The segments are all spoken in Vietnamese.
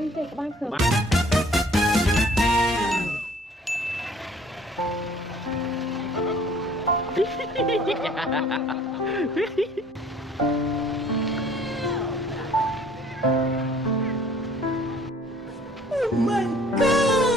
Thế các bạn thường. Oh my god!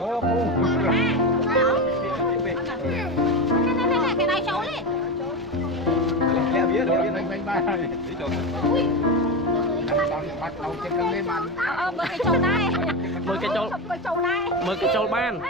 Wow! Cái này xấu đi. Mời cái chầu này. Mời cái chầu. Mời cái chầu ban.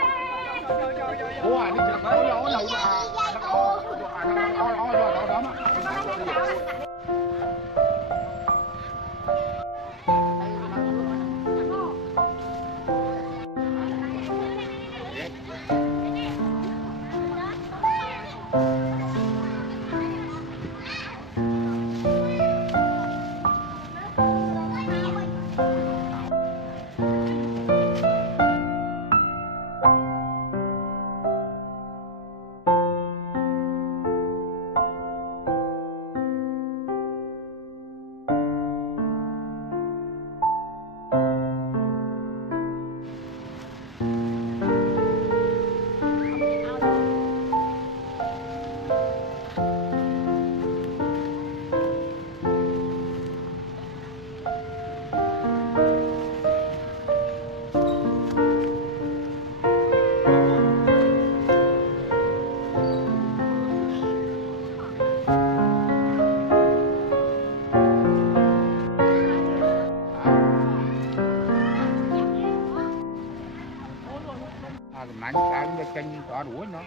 Mạnh cái chân có đuổi nó.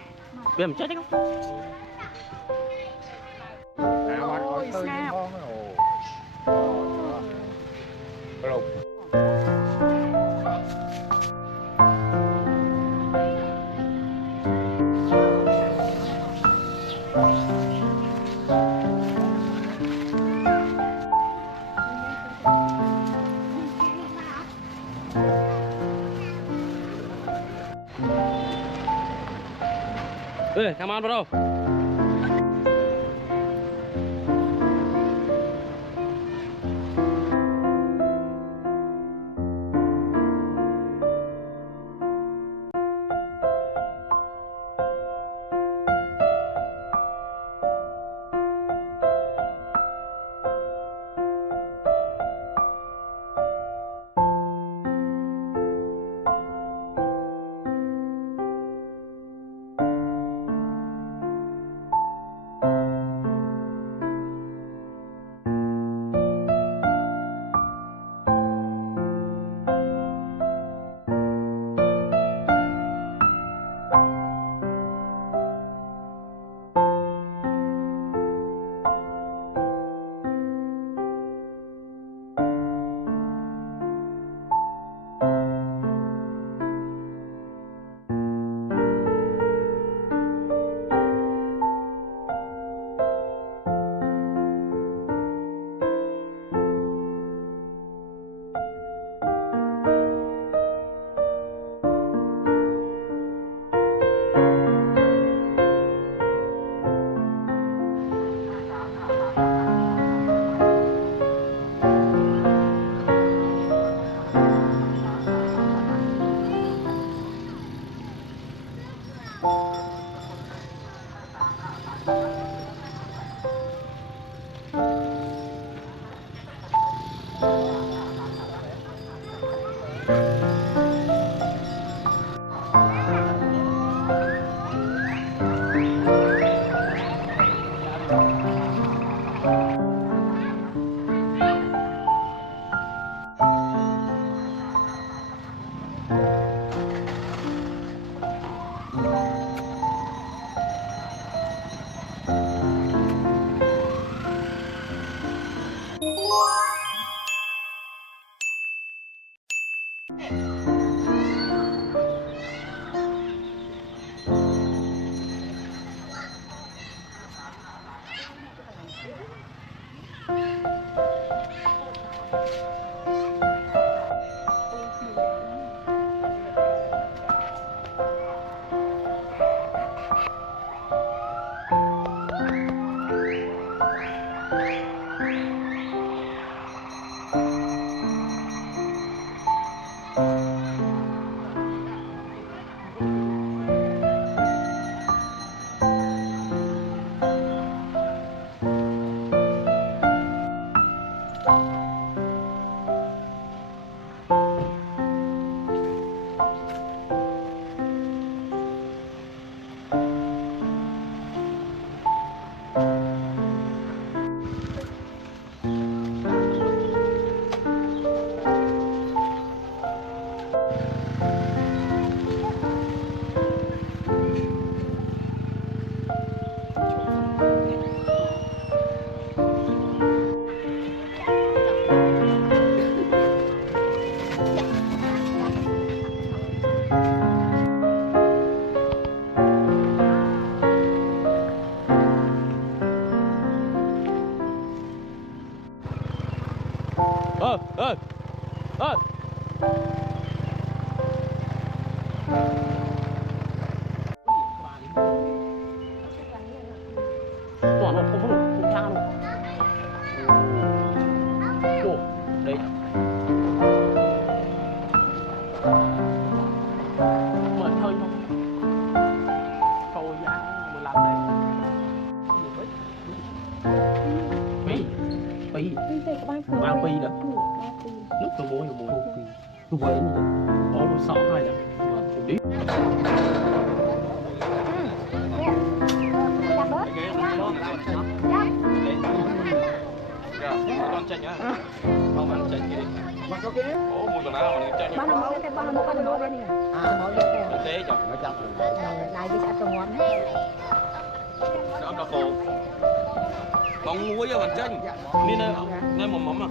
Biết chết đấy không? Ôi snap. Ê, come on bro. Toàn là không ra luôn. Ồ, đấy. Mở thôi không? Thôi giá mà làm đây. Pi. Ba pi đó. Nước tôi muối pi. Tôi quên rồi. Có một sọ hay là đi. Con chanh nhá. Không ăn chanh kia. Mà có cái Ủa mùi còn nào mà chanh. Ba năm cái ba năm con nó đây nè. Nó đây. Thế cho. nó chặt Này đi sẽ trồng ngon. Đó cà phô. Con muối cho bạn chanh. Nên mỏng à.